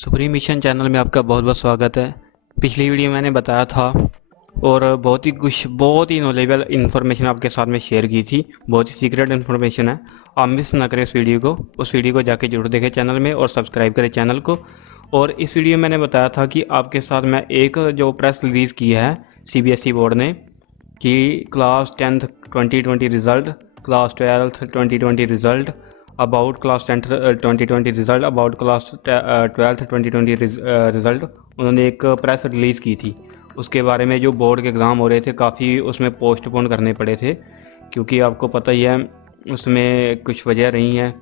Supreme mission channel में आपका बहुत बहुत स्वागत है। पिछली वीडियो मैंने बताया था और बहुत ही नॉलेजेबल इन्फॉर्मेशन आपके साथ में शेयर की थी। बहुत ही सीक्रेट इन्फॉर्मेशन है, आप मिस ना करें उस वीडियो को जाके जरूर देखें चैनल में और सब्सक्राइब करें चैनल को। और इस वीडियो में मैंने बताया था कि आपके साथ में एक जो प्रेस रिलीज़ की है CBSE बोर्ड ने कि class 10th 2020 result, class 12th 2020 result, about class 10th 2020 result, about class 12th 2020 result उन्होंने एक प्रेस रिलीज़ की थी। उसके बारे में जो बोर्ड के एग्ज़ाम हो रहे थे काफ़ी उसमें पोस्टपोन करने पड़े थे, क्योंकि आपको पता ही है उसमें कुछ वजह रही हैं।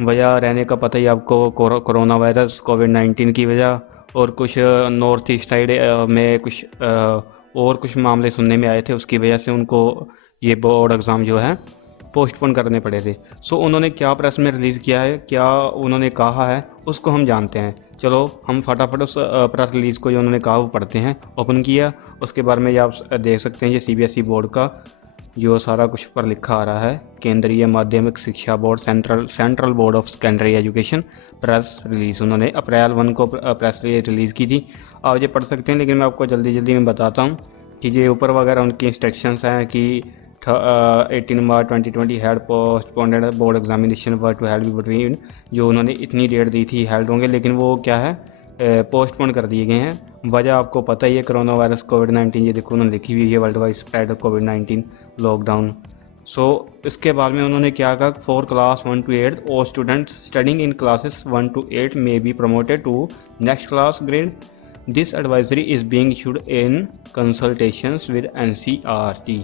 वजह रहने का पता ही आपको, कोरोना वायरस कोविड-19 की वजह, और कुछ नॉर्थ ईस्ट साइड में और कुछ मामले सुनने में आए थे, उसकी वजह से उनको ये बोर्ड एग्ज़ाम जो है पोस्टपोन करने पड़े थे। सो उन्होंने क्या प्रेस में रिलीज़ किया है, क्या उन्होंने कहा है, उसको हम जानते हैं। चलो हम फटाफट उस प्रेस रिलीज़ को जो उन्होंने कहा वो पढ़ते हैं। ओपन किया, उसके बारे में ये आप देख सकते हैं, ये CBSE बोर्ड का जो सारा कुछ पर लिखा आ रहा है। केंद्रीय माध्यमिक शिक्षा board, central board of secondary education, press release उन्होंने अप्रैल 1 को प्रेस रिलीज़ की थी। आप ये पढ़ सकते हैं, लेकिन मैं आपको जल्दी जल्दी में बताता हूँ कि ये ऊपर वगैरह उनकी इंस्ट्रक्शंस हैं कि 18 March 2020 held postponed board examination were to held between, जो उन्होंने इतनी डेट दी थी हेल्ड होंगे, लेकिन वो क्या है पोस्टपोन कर दिए गए हैं। वजह आपको पता ही है, कोरोना वायरस कोविड-19, ये देखो उन्होंने लिखी हुई है, वर्ल्ड वाइड स्प्रेड ऑफ कोविड-19 लॉकडाउन। सो इसके बाद में उन्होंने क्या कहा, फॉर क्लास 1 to 8 और students studying in classes 1 to 8 may be promoted to next class grade. This advisory is being issued in consultations with NCERT।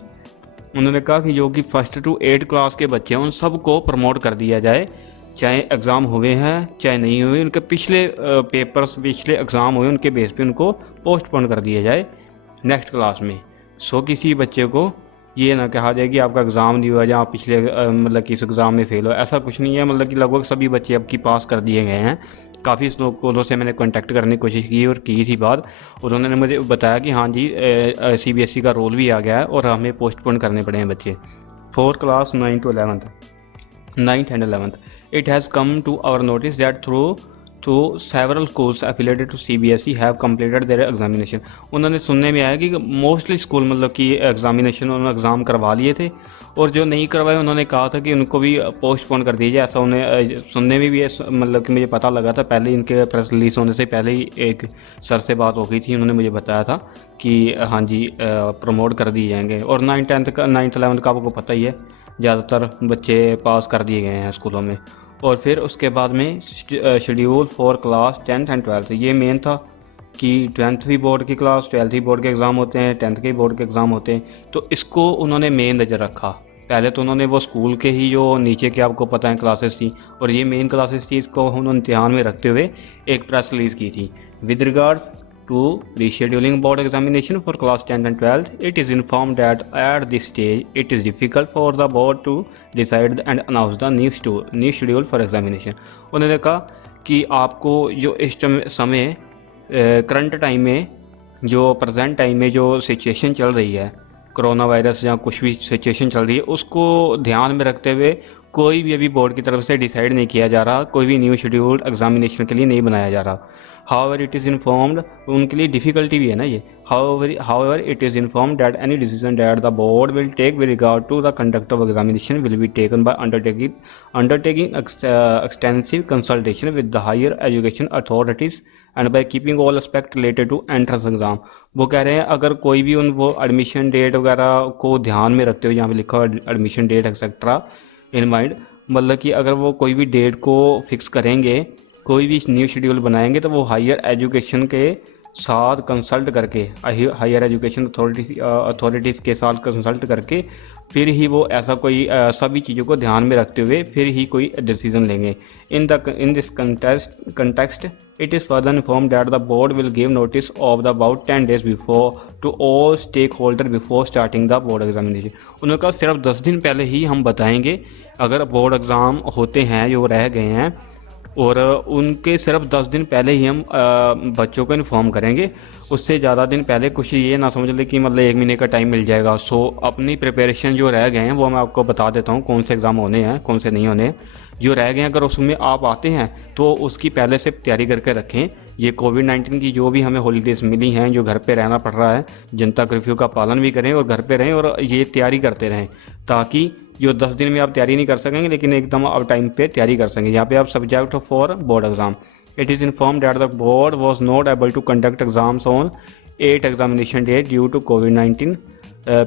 उन्होंने कहा कि जो कि 1st to 8 क्लास के बच्चे हैं उन सबको प्रमोट कर दिया जाए, चाहे एग्ज़ाम हुए हैं चाहे नहीं हुए, उनके पिछले पिछले एग्ज़ाम हुए उनके बेस पे उनको पोस्टपोन कर दिया जाए नेक्स्ट क्लास में। सो किसी बच्चे को ये ना कहा जाए कि आपका एग्ज़ाम नहीं हुआ या आप पिछले मतलब कि इस एग्ज़ाम में फ़ेल हो, ऐसा कुछ नहीं है। मतलब कि लगभग सभी बच्चे अब की पास कर दिए गए हैं। काफ़ी स्कूलों से मैंने कांटेक्ट करने की कोशिश की और की थी बात, और उन्होंने मुझे बताया कि हाँ जी CBSE का रोल भी आ गया है और हमें पोस्टपोन करने पड़े हैं बच्चे for class 9th and 11th। It has come to our notice that through several schools affiliated to CBSE have completed their examination। उन्होंने सुनने में आया कि मोस्टली स्कूल मतलब कि एग्जामिनेशन उन्होंने एग्ज़ाम करवा लिए थे, और जो नहीं करवाए उन्होंने कहा था कि उनको भी पोस्टपोन कर दीजिए। ऐसा उन्हें सुनने में भी मतलब कि मुझे पता लगा था पहले, इनके प्रेस रिलीज़ होने से पहले ही एक सर से बात हो गई थी, उन्होंने मुझे बताया था कि हाँ जी प्रमोट कर दिए जाएंगे। और 9th 11th का आपको पता ही है, ज़्यादातर बच्चे पास कर दिए गए हैं स्कूलों में। और फिर उसके बाद में schedule for class 10th and 12th, ये मेन था कि 10th भी बोर्ड की क्लास, 12th भी बोर्ड के एग्ज़ाम होते हैं, 10th के बोर्ड के एग्ज़ाम होते हैं, तो इसको उन्होंने मेन नज़र रखा। पहले तो उन्होंने वो स्कूल के ही जो नीचे के आपको पता है क्लासेस थी और ये मेन क्लासेस थी, इसको उन्होंने ध्यान में रखते हुए एक प्रेस रिलीज़ की थी। With regards to rescheduling board examination for class 10th and 12th, it is informed that at this stage it is difficult for the board to decide and announce the new schedule for examination। उन्होंने कहा कि आपको जो इस समय current time में, जो present time में जो सिचुएशन चल रही है, कोरोना वायरस या कुछ भी सिचुएशन चल रही है, उसको ध्यान में रखते हुए कोई भी अभी बोर्ड की तरफ से डिसाइड नहीं किया जा रहा, कोई भी न्यू शेड्यूल एग्जामिनेशन के लिए नहीं बनाया जा रहा। हाउएवर इट इज़ इन्फॉर्म्ड, उनके लिए डिफ़िकल्टी भी है ना ये। However it is informed that any decision that the board will take with regard to the conduct of examination will be taken by undertaking extensive consultation with the higher education authorities and by keeping all aspect related to entrance exam. वो कह रहे हैं अगर कोई भी वो admission date वगैरह को ध्यान में रखते हुए, यहाँ पे लिखा हुआ admission date etcetera in mind, मतलब कि अगर वो कोई भी डेट को फिक्स करेंगे, कोई भी न्यू शेड्यूल बनाएंगे, तो वो हायर एजुकेशन के साथ कंसल्ट करके, हायर एजुकेशन अथॉरिटीज़ के साथ कंसल्ट करके फिर ही वो ऐसा कोई सभी चीज़ों को ध्यान में रखते हुए फिर ही कोई डिसीजन लेंगे। In this context it is further inform that the board will give notice of the about 10 days before to all stakeholder before starting the board examination. उन्होंने कहा सिर्फ 10 दिन पहले ही हम बताएंगे, अगर बोर्ड एग्ज़ाम होते हैं जो रह गए हैं और उनके सिर्फ 10 दिन पहले ही हम बच्चों को इन्फॉर्म करेंगे। उससे ज़्यादा दिन पहले कुछ ये ना समझ ले कि मतलब 1 महीने का टाइम मिल जाएगा। सो अपनी प्रिपरेशन जो रह गए हैं वो मैं आपको बता देता हूँ, कौन से एग्ज़ाम होने हैं कौन से नहीं होने हैं। जो रह गए हैं अगर उसमें आप आते हैं तो उसकी पहले से तैयारी करके रखें। ये कोविड-19 की जो भी हमें हॉलीडेज़ मिली हैं, जो घर पे रहना पड़ रहा है, जनता कर्फ्यू का पालन भी करें और घर पे रहें और ये तैयारी करते रहें, ताकि जो 10 दिन में आप तैयारी नहीं कर सकेंगे लेकिन एकदम आप टाइम पे तैयारी कर सकेंगे। यहाँ पे आप subject for board exam, it is inform that the board was not able to conduct exams on 8 examination day due to कोविड-19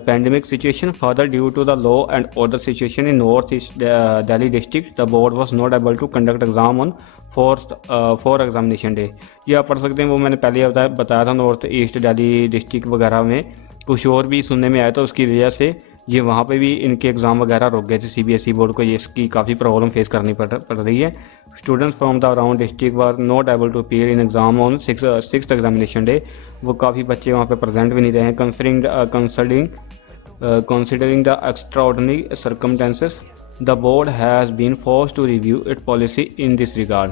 pandemic situation. Further, due to the law and order situation in Northeast Delhi district, the board was not able to conduct exam on for examination day. ये आप पढ़ सकते हैं, वो मैंने पहले बताया था। नॉर्थ ईस्ट दिल्ली डिस्ट्रिक्ट वगैरह में कुछ और भी सुनने में आया था, उसकी वजह से ये वहाँ पे भी इनके एग्ज़ाम वगैरह रुक गए थे। सीबीएसई बोर्ड को ये इसकी काफ़ी प्रॉब्लम फेस करनी पड़ रही है। Students from the around district were not able to appear in exam on six examination day. वो काफ़ी बच्चे वहाँ पे प्रेजेंट भी नहीं रहे हैं। Considering the extraordinary circumstances, the board has been forced to review it policy in this regard.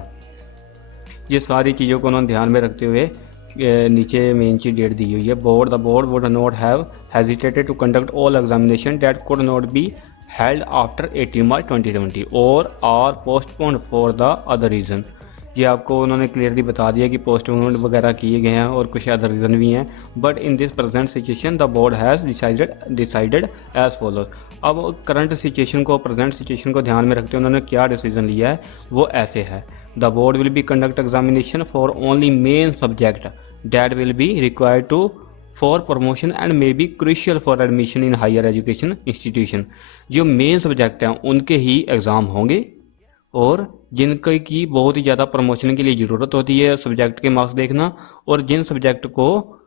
ये सारी चीज़ों को उन्होंने ध्यान में रखते हुए नीचे मेन ची डेट दी हुई है। The board would not have hesitated to conduct all examination that could not be held after 18 March 2020 और are postponed for the other reason. ये आपको उन्होंने क्लियरली बता दिया कि पोस्टपोन वगैरह किए गए हैं और कुछ अदर रीज़न भी हैं। But in this present situation the board has decided as follows. अब करंट सिचुएशन को, प्रेजेंट सिचुएशन को ध्यान में रखते हुए उन्होंने क्या डिसीजन लिया है वो ऐसे है। The board will be conduct examination for only main subject that will be required to for promotion and may be crucial for admission in higher education institution। जो मेन सब्जेक्ट हैं उनके ही एग्ज़ाम होंगे और जिनके की बहुत ही ज़्यादा प्रमोशन के लिए ज़रूरत होती है सब्जेक्ट के मार्क्स देखना, और जिन सब्जेक्ट को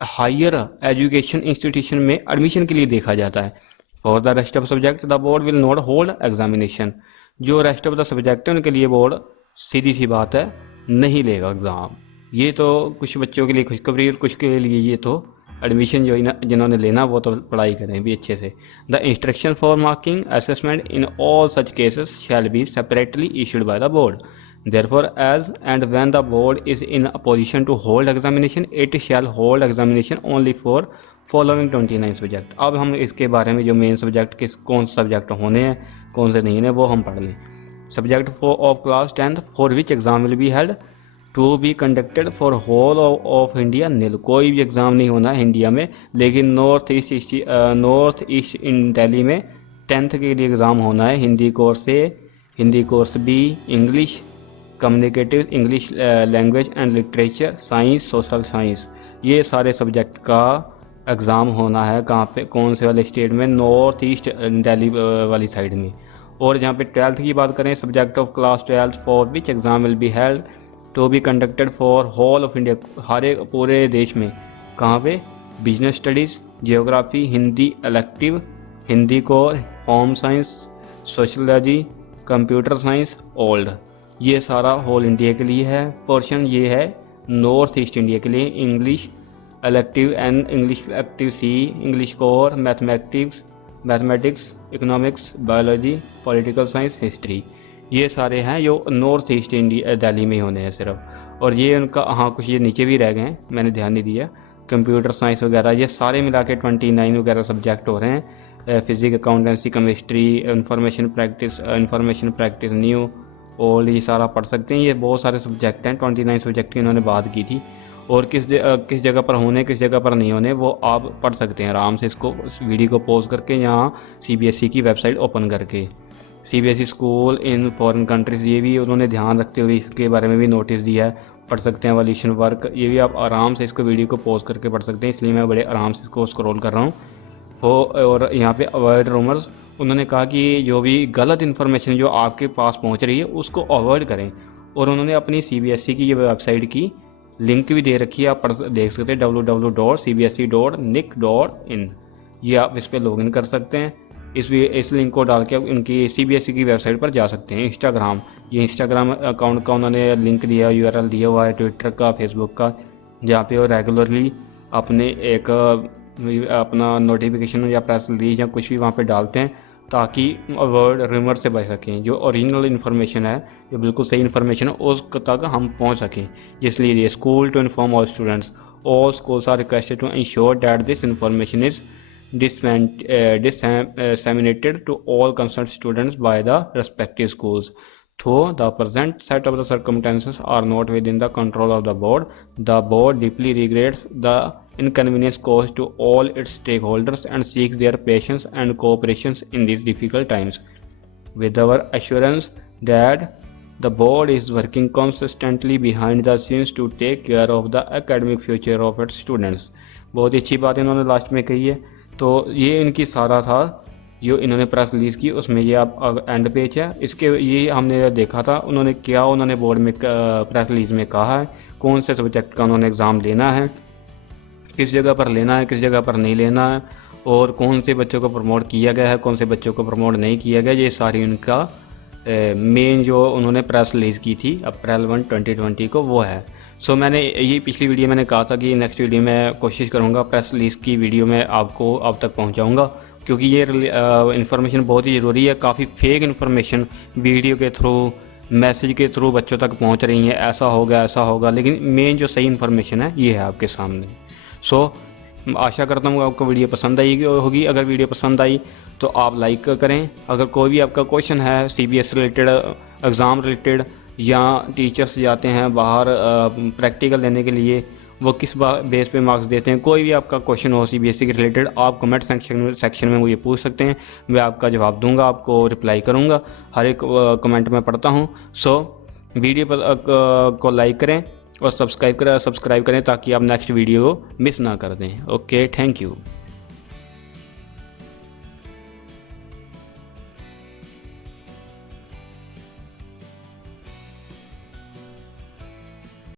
हायर एजुकेशन इंस्टीट्यूशन में एडमिशन के लिए देखा जाता है। For the rest of subject the board will not hold examination. जो रेस्ट ऑफ द सब्जेक्ट है उनके लिए बोर्ड सीधी सी बात है नहीं लेगा एग्ज़ाम। ये तो कुछ बच्चों के लिए खुशखबरी और कुछ के लिए ये तो एडमिशन जो जिन्होंने लेना वो तो पढ़ाई करें भी अच्छे से। The instruction for marking assessment in all such cases shall be separately issued by the board. Therefore, as and when the board is in a position to hold examination, it shall hold examination only for following 29 subject. अब हम इसके बारे में जो main subject कौन से subject होने हैं कौन से नहीं होने वो हम पढ़ लें। Subject of class 10th for which exam will be held to be conducted for whole of India नील। कोई भी एग्ज़ाम नहीं होना है इंडिया में, लेकिन नॉर्थ ईस्ट इन दिल्ली में 10th के लिए एग्ज़ाम होना है। Hindi course A, Hindi course B, English communicative, English language and literature, science, social science, ये सारे सब्जेक्ट का एग्ज़ाम होना है। कहाँ पे, कौन से वाले स्टेट में? नॉर्थ ईस्ट दिल्ली वाली साइड में। और जहाँ पे 12th की बात करें, subject of class 12th for which exam will be held to be conducted for whole of India, हर एक पूरे देश में। कहाँ पे? Business studies, geography, Hindi elective, Hindi core, home science, sociology, computer science, ओल्ड, ये सारा होल इंडिया के लिए है। पोर्शन ये है नॉर्थ ईस्ट इंडिया के लिए। English elective and English elective C, English core, mathematics, economics, biology, political science, history, ये सारे हैं जो नॉर्थ ईस्ट इंडिया दिल्ली में होने हैं सिर्फ। और ये उनका, हाँ कुछ ये नीचे भी रह गए हैं, मैंने ध्यान नहीं दिया। कंप्यूटर साइंस वगैरह ये सारे मिला के 29 वगैरह सब्जेक्ट हो रहे हैं। Physics, accountancy, chemistry, information practice, new, और ये सारा पढ़ सकते हैं। ये बहुत सारे सब्जेक्ट हैं, 29 सब्जेक्ट की इन्होंने बात की थी। और किस जगह पर होने, किस जगह पर नहीं होने, वो आप पढ़ सकते हैं आराम से। इसको, इस वीडियो को पॉज करके यहाँ सीबीएसई की वेबसाइट ओपन करके। CBSE school in foreign countries, ये भी उन्होंने ध्यान रखते हुए इसके बारे में भी नोटिस दिया है, पढ़ सकते हैं। वॉल्यूशन वर्क, ये भी आप आराम से इसको वीडियो को पॉज करके पढ़ सकते हैं, इसलिए मैं बड़े आराम से इसको स्क्रॉल कर रहा हूँ। और यहाँ पे अवॉइड रूमर्स, उन्होंने कहा कि जो भी गलत इन्फॉर्मेशन जो आपके पास पहुँच रही है उसको अवॉइड करें। और उन्होंने अपनी सीबीएसई की जो वेबसाइट की लिंक भी दे रखी है, आप देख सकते हैं www.cbse.nic.in। ये आप इस पर लॉगिन कर सकते हैं। इस लिंक को डाल के आप इनकी सीबीएसई की वेबसाइट पर जा सकते हैं। इंस्टाग्राम, ये इंस्टाग्राम अकाउंट का उन्होंने लिंक दिया, यूआरएल दिया हुआ है, ट्विटर का, फेसबुक का, जहाँ पे वो रेगुलरली अपने अपना नोटिफिकेशन या प्रेस रिलीज या कुछ भी वहाँ पे डालते हैं। ताकि अवॉइड रिमर से बच सकें। जो ओरिजिनल इन्फॉर्मेशन है, जो बिल्कुल सही इन्फॉर्मेशन है, उस तक हम पहुंच सकें। इसलिए school to inform all students, all schools are requested to ensure that this information is disseminated to all concerned students by the respective schools. Though the present set of the circumstances are not within the control of the board deeply regrets the inconvenience caused to all its stakeholders and seeks their patience and cooperation in these difficult times. With our assurance that the board is working consistently behind the scenes to take care of the academic future of its students. बहुत ही अच्छी बात इन्होंने last में कही है। तो ये इनकी सारा था जो इन्होंने प्रेस रिलीज़ की, उसमें ये आप एंड पेज है इसके। ये हमने देखा था उन्होंने बोर्ड में प्रेस रिलीज़ में कहा है कौन से सब्जेक्ट का उन्होंने एग्ज़ाम लेना है, किस जगह पर लेना है, किस जगह पर नहीं लेना है, और कौन से बच्चों को प्रमोट किया गया है, कौन से बच्चों को प्रमोट नहीं किया गया। ये सारी उनका मेन जो उन्होंने प्रेस रिलीज़ की थी अप्रैल 1, 2020 को, वो है। सो मैंने ये पिछली वीडियो मैंने कहा था कि नेक्स्ट वीडियो में कोशिश करूँगा प्रेस रिलीज़ की वीडियो में आपको अब तक पहुँचाऊँगा, क्योंकि ये इन्फॉर्मेशन बहुत ही ज़रूरी है। काफ़ी फेक इन्फॉर्मेशन वीडियो के थ्रू, मैसेज के थ्रू बच्चों तक पहुँच रही है, ऐसा होगा, लेकिन मेन जो सही इन्फॉर्मेशन है ये है आपके सामने। सो आशा करता हूँ आपको वीडियो पसंद आई होगी। अगर वीडियो पसंद आई तो आप लाइक करें। अगर कोई भी आपका क्वेश्चन है CBSE रिलेटेड, एग्ज़ाम रिलेटेड, या टीचर्स जाते हैं बाहर प्रैक्टिकल देने के लिए, वो किस बेस पे मार्क्स देते हैं, कोई भी आपका क्वेश्चन हो CBSE के रिलेटेड, आप कमेंट सेक्शन में मुझे पूछ सकते हैं। मैं आपका जवाब दूंगा, आपको रिप्लाई करूंगा, हर एक कमेंट में पढ़ता हूं। सो वीडियो को लाइक करें और सब्सक्राइब करें ताकि आप नेक्स्ट वीडियो को मिस ना कर दें। Okay, thank you.